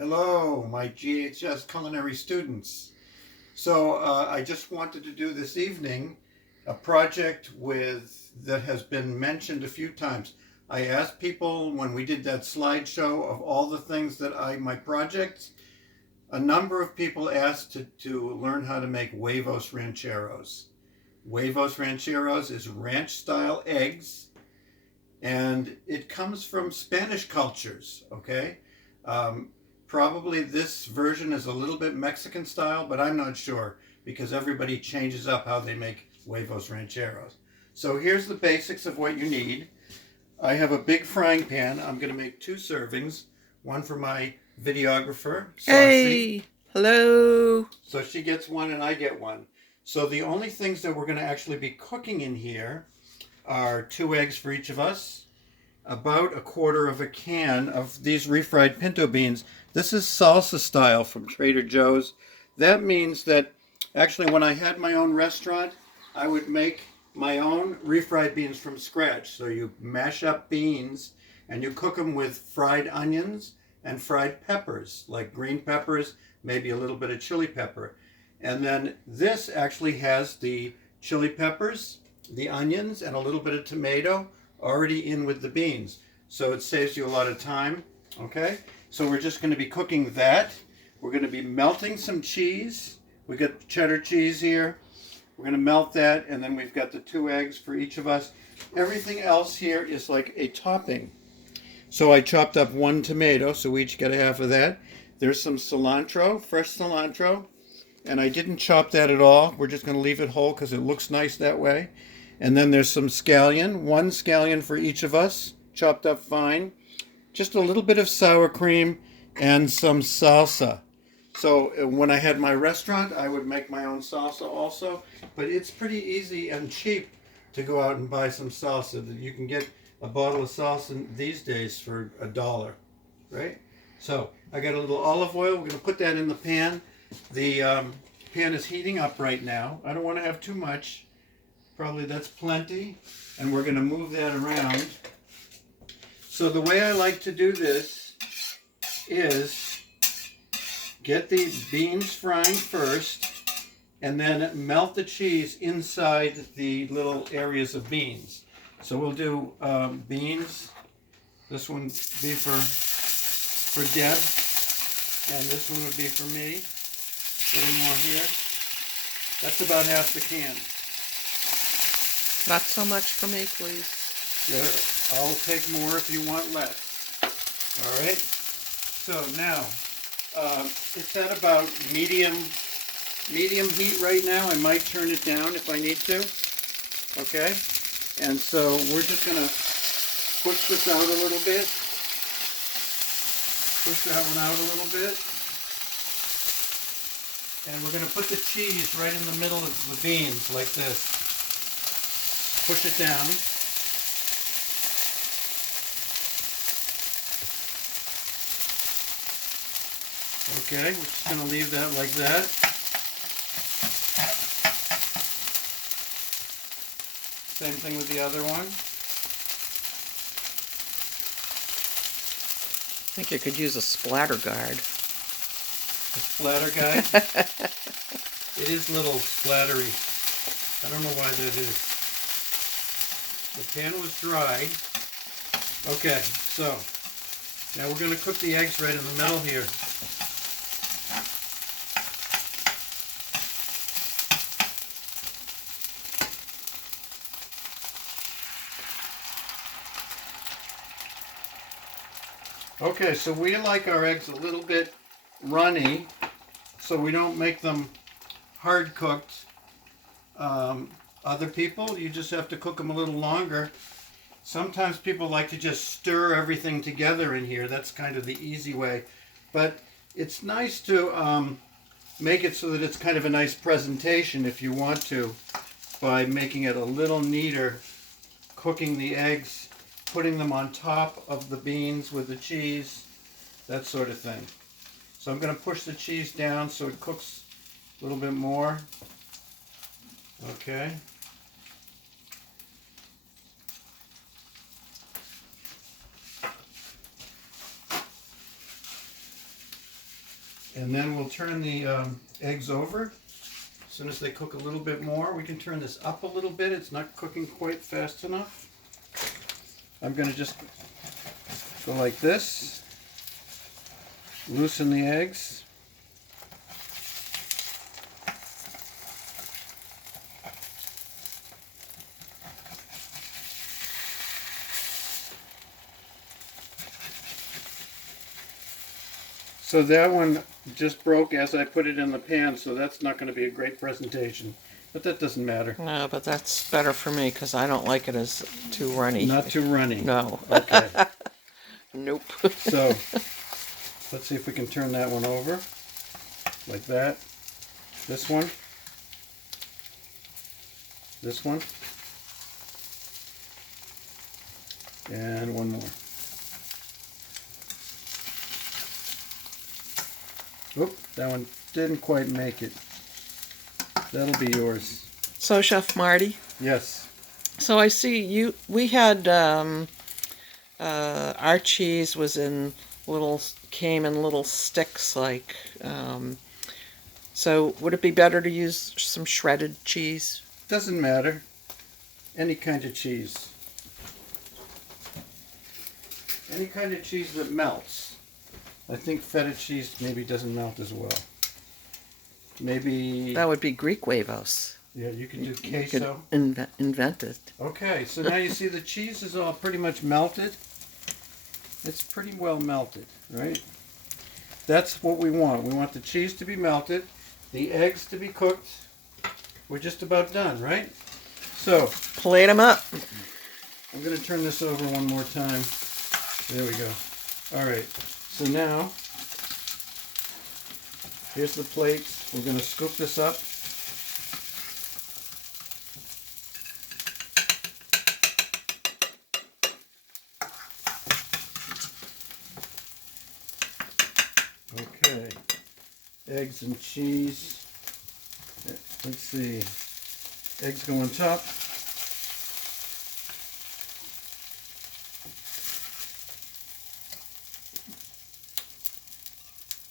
Hello, my GHS culinary students. I just wanted to do this evening a project that has been mentioned a few times. I asked people when we did that slideshow of all the things that my projects, a number of people asked to learn how to make huevos rancheros. Huevos rancheros is ranch style eggs, and it comes from Spanish cultures, okay? Um, Probably this version is a little bit Mexican style, but I'm not sure because everybody changes up how they make huevos rancheros. So here's the basics of what you need. I have a big frying pan. I'm going to make 2 servings, one for my videographer, Saucy. Hey, hello. So she gets one and I get one. So the only things that we're going to actually be cooking in here are 2 eggs for each of us, about a quarter of a can of these refried pinto beans. This is salsa style from Trader Joe's. That means that actually when I had my own restaurant, I would make my own refried beans from scratch. So you mash up beans and you cook them with fried onions and fried peppers, like green peppers, maybe a little bit of chili pepper. And then this actually has the chili peppers, the onions, and a little bit of tomato already in with the beans. So it saves you a lot of time. Okay, so we're just going to be cooking that. We're going to be melting some cheese. We got cheddar cheese here. We're going to melt that, and then we've got the 2 eggs for each of us. Everything else here is like a topping. So I chopped up 1 tomato, so we each get a half of that. There's some cilantro, fresh cilantro, and I didn't chop that at all. We're just going to leave it whole because it looks nice that way. And then there's some scallion, 1 scallion for each of us, chopped up fine. Just a little bit of sour cream and some salsa. So when I had my restaurant, I would make my own salsa also, but it's pretty easy and cheap to go out and buy some salsa. You can get a bottle of salsa these days for $1, right? So I got a little olive oil. We're going to put that in the pan. The pan is heating up right now. I don't want to have too much. Probably that's plenty. And we're going to move that around. So the way I like to do this is get the beans frying first and then melt the cheese inside the little areas of beans. So we'll do beans. This one would be for Deb, and this one would be for me. A little more here. That's about half the can. Not so much for me, please. Yeah, I'll take more if you want less. All right. So now it's at about medium heat right now. I might turn it down if I need to. Okay. And so we're just gonna push this out a little bit. Push that one out a little bit. And we're gonna put the cheese right in the middle of the beans like this. Push it down. Okay, we're just going to leave that like that. Same thing with the other one. I think you could use a splatter guard. The splatter guide. It is a little splattery. I don't know why that is. The pan was dry. Okay, so now we're going to cook the eggs right in the middle here. Okay, so we like our eggs a little bit runny, so we don't make them hard cooked. Other people, you just have to cook them a little longer. Sometimes people like to just stir everything together in here. That's kind of the easy way. But it's nice to make it so that it's kind of a nice presentation if you want to, by making it a little neater, cooking the eggs, putting them on top of the beans with the cheese, that sort of thing. So I'm going to push the cheese down so it cooks a little bit more. Okay. And then we'll turn the eggs over. As soon as they cook a little bit more, we can turn this up a little bit. It's not cooking quite fast enough. I'm going to just go like this. Loosen the eggs. So that one just broke as I put it in the pan, so that's not going to be a great presentation. But that doesn't matter. No, but that's better for me because I don't like it as too runny. Not too runny. No. Okay. Nope. So, let's see if we can turn that one over. Like that. This one. This one. And one more. Oop, that one didn't quite make it. That'll be yours. So, Chef Marty, Yes. so I see we had, our cheese was came in little sticks so would it be better to use some shredded cheese? Doesn't matter. Any kind of cheese. Any kind of cheese that melts. I think feta cheese maybe doesn't melt as well. Maybe... That would be Greek huevos. Yeah, you can do You could queso. invent it. Okay, so now you see the cheese is all pretty much melted. It's pretty well melted, right? That's what we want. We want the cheese to be melted, the eggs to be cooked. We're just about done, right? So, Plate them up. I'm going to turn this over one more time. There we go. All right, so now, here's the plates. We're going to scoop this up. Okay, eggs and cheese. Let's see, eggs go on top.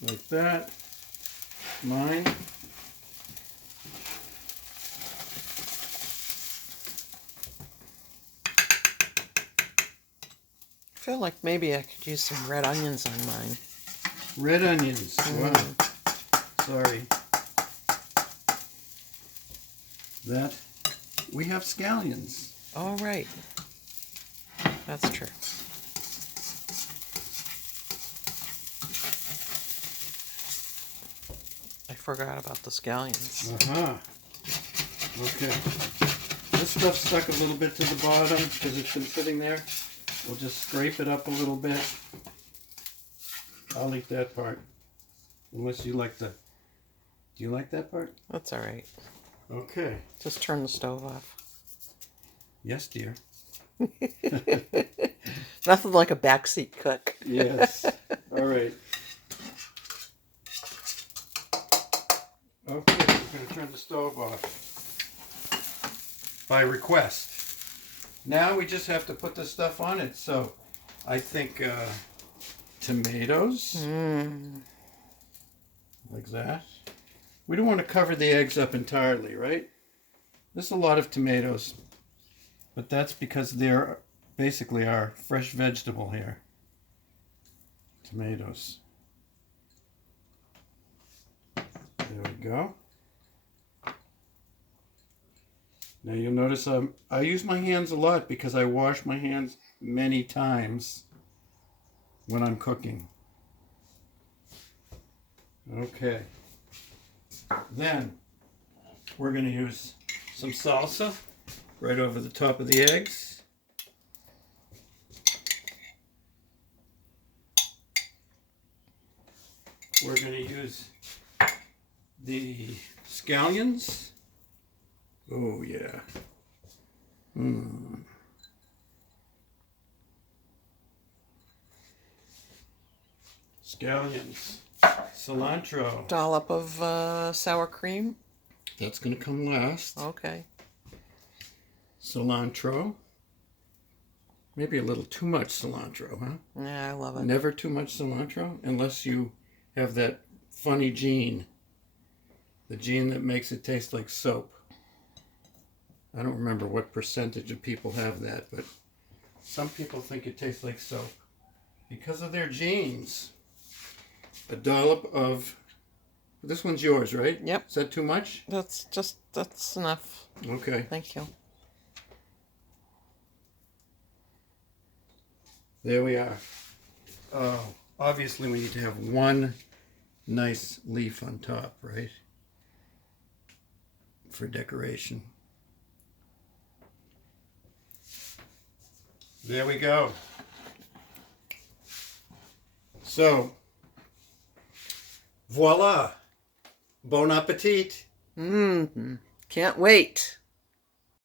Like that. Mine. I feel like maybe I could use some red onions on mine. Red onions. Wow. Sorry. That. We have scallions. All right. That's true. I forgot about the scallions. Uh-huh. Okay. This stuff's stuck a little bit to the bottom because it's been sitting there. We'll just scrape it up a little bit. I'll eat that part. Unless you like the... Do you like that part? That's all right. Okay. Just turn the stove off. Yes, dear. Nothing like a backseat cook. Yes. All right. Okay, we're going to turn the stove off. By request. Now we just have to put the stuff on it. So I think tomatoes. Like that. We don't want to cover the eggs up entirely, right? There's a lot of tomatoes. But that's because they're basically our fresh vegetable here. Tomatoes. There we go. Now you'll notice I use my hands a lot because I wash my hands many times when I'm cooking. Okay. Then we're going to use some salsa right over the top of the eggs. We're going to use the scallions. Oh yeah. Scallions. Cilantro. Dollop of sour cream. That's going to come last. Okay. Cilantro. Maybe a little too much cilantro, huh? Yeah, I love it. Never too much cilantro unless you have that funny gene. The gene that makes it taste like soap. I don't remember what percentage of people have that, but some people think it tastes like soap because of their genes. A dollop of... This one's yours, right? Yep. Is that too much? That's enough. Okay. Thank you. There we are. Oh, obviously we need to have one nice leaf on top, right? For decoration. There we go. So, voila. Bon appetit. Can't wait.